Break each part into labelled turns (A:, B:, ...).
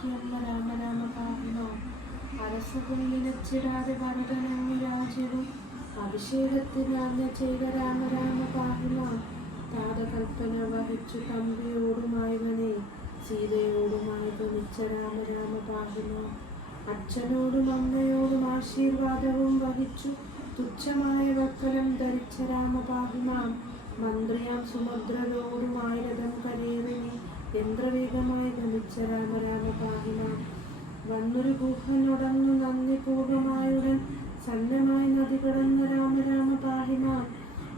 A: പാഹിനോ വഹിച്ചു തമ്പിയോടുമായവനെ രാമരാമ പാകുന്നു അച്ഛനോടും അമ്മയോടും ആശീർവാദവും വഹിച്ചു തുച്ഛമായ വക്കലം ധരിച്ച രാമപാഹിമാം മന്ത്രിയാം സുമദ്രരോടുമായി രഥം കരേറിനി ധനിച്ച രാമരാമപാഹിന വന്നൊരു ഗുഹനൊടങ്ങു നന്ദി പൂർവമായുടൻ സന്നമായി നദി കടന്ന രാമരാമപാഹിന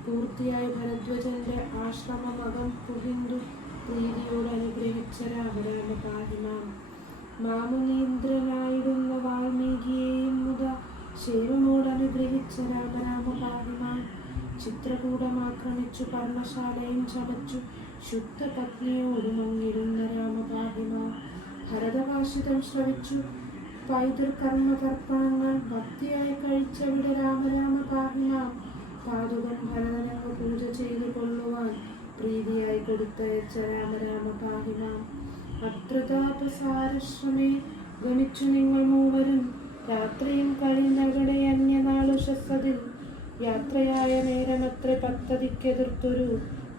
A: പൂർത്തിയായി ഭരദ്വജന്റെ ആശ്രമമകം പുഹിന്ദു പ്രീതിയോട് അനുഗ്രഹിച്ച രാമരാമപാഹിന രാമപാഹിമാം ചിത്രകൂടം ആക്രമിച്ചു പർണശാലയും ചമച്ചു ശുദ്ധ പത്നിയോട് മങ്ങിരുന്ന രാമപാഹിമാൻ ഭരതഭാഷിതം ശ്രവിച്ചു. പൈതൃകർമ്മ തർപ്പണങ്ങൾ ഭക്തിയായി കഴിച്ചവിടെ രാമരാമ പാഹിമാൻ പാതുകൻ ഭരതനങ്ങ് പൂജ ചെയ്തു കൊള്ളുവാൻ പ്രീതിയായി കൊടുത്തയച്ച രാമരാമ പാഹിമാൻ അത്രതാപസാരശ്രമേ ഗണിച്ചു നിങ്ങൾ മൂവരും. രാത്രിയും കഴിഞ്ഞവിടെ അന്യനാളുഷസതിൽ യാത്രയായ നേരമത്ര പദ്ധതിക്കെതിർത്തൊരു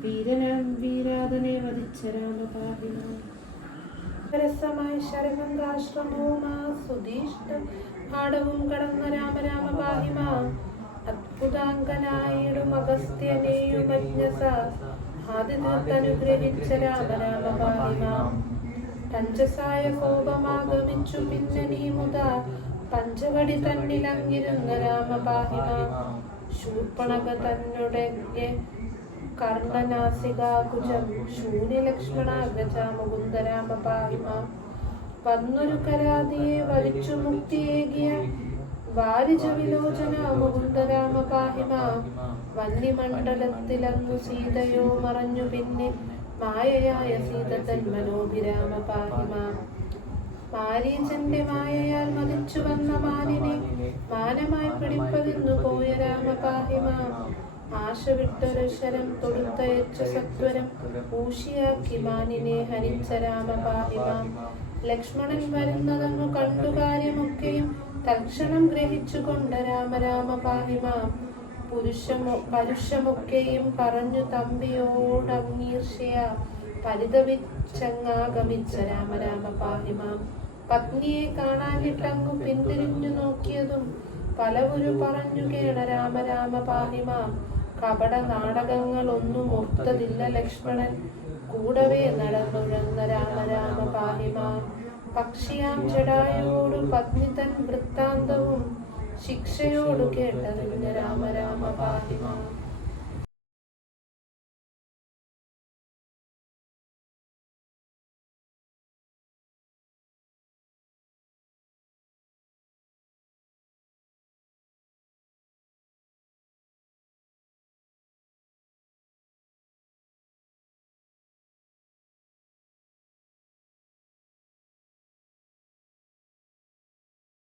A: വീരനാം വീരാതനെ വധിച്ച രാമപാഹിന
B: രസമായി ശരമന്താശ്രമവും ആ സുധീഷ്ട പാടവും കടന്ന രാമരാമ പാഹിമാ അത്ഭുതാംഗനായിടും അഗസ്ത്യനെയും അജ്ഞസ ആദിതനുഗ്രഹിച്ച രാമരാമ പാഹിമാം പഞ്ചസായ കോപമാഗമിച്ചു പിന്നെ നീ മുത. പഞ്ചവടി തന്നിലങ്ങിരുന്ന രാമപാഹിമാം. ശൂർപ്പണക തന്നുടെ കർണനാസികാകുജം ശൂന്യലക്ഷ്മണാഗ്രജ മുകുന്ദരാമ പാഹിമാം വന്നൊരു കരാതിയെ വലിച്ചു മുക്തിയേകിയ വാരിജ വിലോചന മുകുന്ദരാമ പാഹിമാം വന്യമണ്ഡലത്തിലങ്ങു സീതയോ മറഞ്ഞു പിന്നെ മായയായ സീത തന്മനോഭിരാമ പാഹിമാം മാരീചന്റെ മായയാൽ മതിച്ചു വന്ന മാനിനെ മാനമായി പിടിപ്പതിന്നു രാമപാഹിമാം ആശ വിട്ടൊരക്ഷരം തൊടുത്തയച്ച സത്വരം ഊഷിയാക്കി മാനിനെ ഹരിച്ച രാമപാഹിമാം ലക്ഷ്മണൻ വരുന്നതങ്ങു കണ്ടു കാര്യമൊക്കെയും തൽക്ഷണം ഗ്രഹിച്ചുകൊണ്ട് രാമരാമ രാമ പാഹിമാം പുരുഷമോ പരുഷമൊക്കെയും പറഞ്ഞു തമ്പിയോടങ്ങീർഷയ പരിതവിച്ചങ്ങാഗമിച്ച രാമരാമ രാമ പാഹിമാം പത്നിയെ കാണാനിട്ടങ്ങു പിന്തിരിഞ്ഞു നോക്കിയതും പലവരു പറഞ്ഞു കേണ രാമ രാമ പാഹിമാം കപട നാടകങ്ങളൊന്നും ഒത്തതില്ല ലക്ഷ്മണൻ. കൂടവേ നടന്നുഴന്ന രാമ രാമ പാഹിമാം പക്ഷിയാം ജടായോടു പത്നി തൻ വൃത്താന്തവും ശിക്ഷയോടു കേട്ടറിഞ്ഞ രാമ രാമ പാഹിമാം